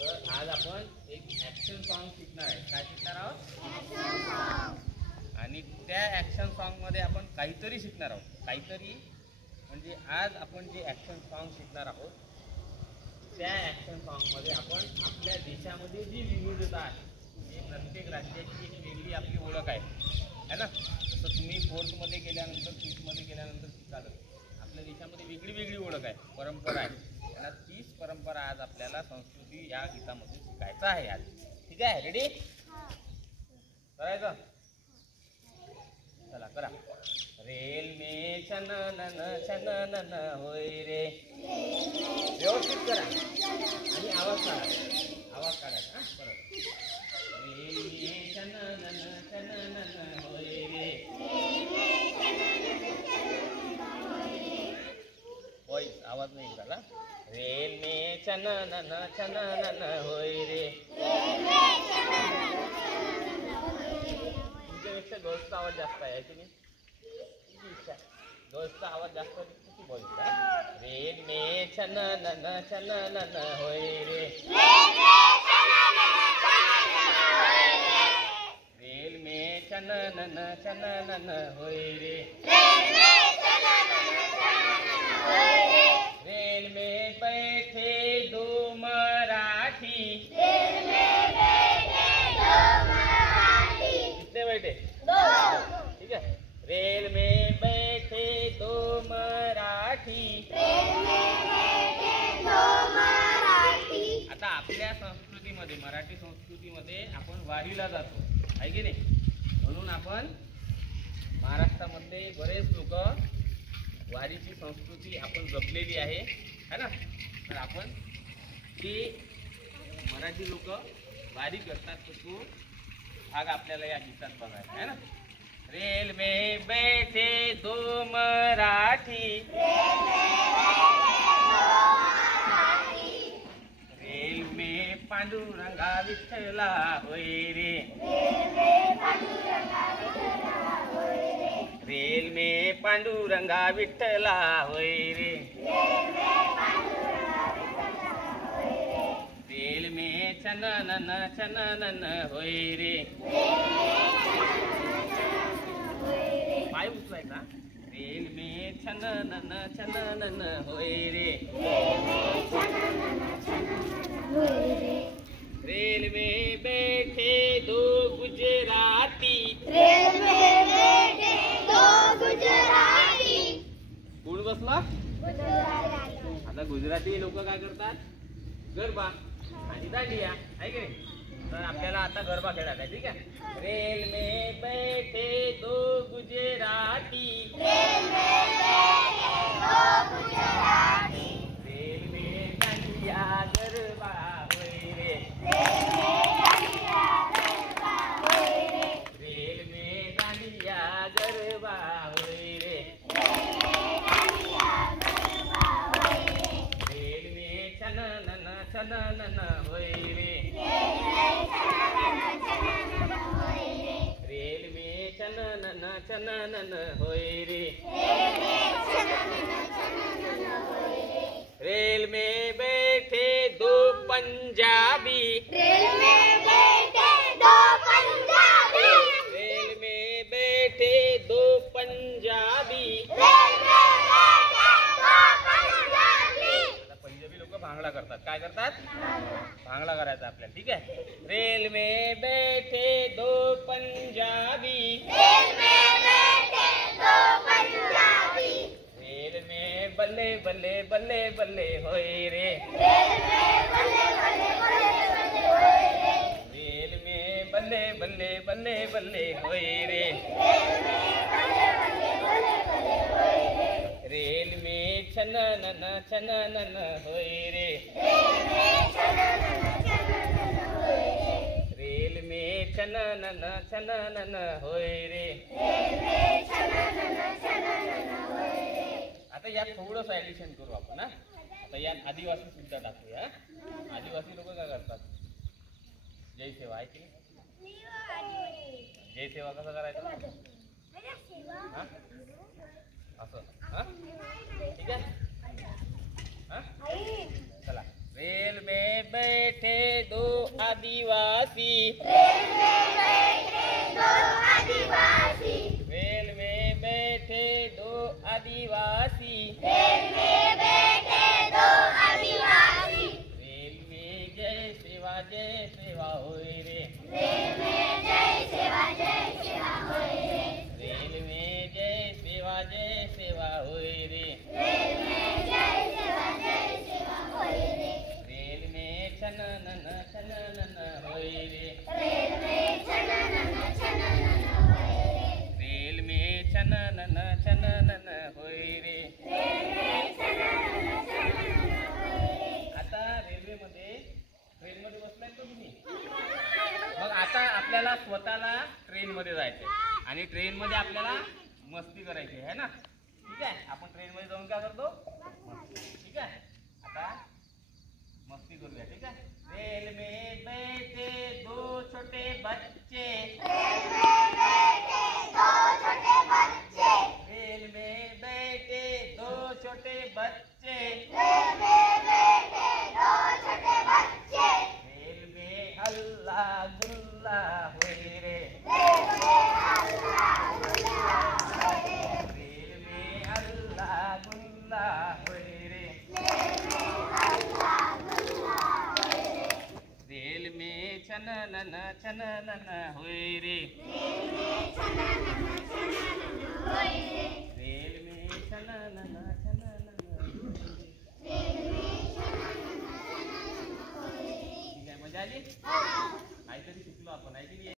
तर आज आपण एक ॲक्शन सॉन्ग शिकणार आहे. काय शिकणार आहोत? आणि त्या ॲक्शन सॉन्गमध्ये आपण काहीतरी शिकणार आहोत. काहीतरी म्हणजे आज आपण जे ॲक्शन सॉन्ग शिकणार आहोत त्या ॲक्शन सॉन्गमध्ये आपण आपल्या देशामध्ये जी विविधता आहे, जी प्रत्येक राज्याची एक वेगळी आपली ओळख आहे ना. तसं तुम्ही फोर्थमध्ये गेल्यानंतर फिफ्थमध्ये गेल्यानंतर शिकाल. आपल्या देशामध्ये वेगळी वेगळी ओळख आहे, परंपरा आहे. आणि तीच परंपरा आज आपल्याला संस्कृती या गीतामध्ये शिकायचं आहे आज. ठीक आहे, रेडी? करायचं? चला करा. रेल में छननन छननन होय रे. व्यवस्थित करा आणि आवाज काढायचा. हां, परत. रेल में छननन छननन होय रे. वॉइस आवाज नाही झाला. रेल में छननन छननन होय रे. तुमच्यापेक्षा गर्ल्सचा आवाज जास्त आहे की नाही? गर्ल्सचा आवाज जास्त किती बोलता? रेल में छननन छननन होय रे. रेल में छननन छननन होय रे. रेल में बैठे दो मराठी. कितने बैठे? ठीक है. रेल में बैठे दो मराठी. आता आपल्या संस्कृतीमध्ये, मराठी संस्कृतीमध्ये आपण वारीला जातो आहे की नाही? म्हणून आपण महाराष्ट्रामध्ये बरेच लोक वारीची संस्कृती आपण जपलेली आहे ना. तर आपण ते मराठी लोक वारी करतात तर तो भाग आपल्याला या गीतात बघायचा आहे ना. रेल में बैठे दो मराठी. रेल में पांडुरंगा विठ्ठला होय रे. रेल में पांडुरंगा विठ्ठला होय रे. रेल में छननन छननन होय रे. पाय उचलायचा. रेल में छननन छननन होय रे. रेल में बैठे दो गुजराती. कोण बसला? आता गुजराती लोक काय करतात? गरबा आणि दांडिया आहे की नाही? तर आपल्याला आता गरबा खेळायचा आहे. ठीक आहे. रेल में बैठे दो गुजराती. रेल में दांडिया गरबा होय रे. रेल में दांडिया गरबा होय रे. रेल में छननन छननन होय रे. रेल में छननन छननन होय रे. रेल में बैठे दो पंजाबी. रेल में बैठे दो पंजाबी. पंजाबी लोक भांगडा करतात. काय करतात? भांगडा करायचा आपल्याला. ठीक आहे. रेल में बैठे दो पंजाबी. रेल में बल्ले बल्ले बल्ले बल्ले होय रे. रेल में बल्ले बल्ले बल्ले बल्ले होय रे. रेल में छननन छननन होय रे. रेल में छननन छननन होय रे. आता यात थोडंसं ॲडिशन करू आपण. आता यात आदिवासी सुद्धा टाकूया. आदिवासी लोक काय करतात? जय सेवा आहे की नाही? जय सेवा कसं करायचं? हां असं. हां ठीक आहे. हां चला. रेल में बैठे आदिवासी, रेल में बैठे दो आदिवासी, रेल में जय सेवा होए रे, रेल में जय सेवा होए रे, रेल में छननन होए रे, रेल में छननन होए रे. आता रेल्वेमध्ये ट्रेनमध्ये बसलाय तो तुम्ही. मग आता आपल्याला स्वतःला ट्रेनमध्ये जायचंय आणि ट्रेनमध्ये आपल्याला मस्ती करायची आहे ना. ठीक आहे, आपण ट्रेनमध्ये जाऊन काय करतो? ठीक आहे, आता मस्ती करूया. ठीक आहे. रेल में बैठे दो छोटे बच्चे, रेल में बैठे दो छोटे बच्चे, रेल में हल्ला गुल्ला होए रे, रेल में हल्ला गुल्ला होए रे, रेल में छननन होए रे.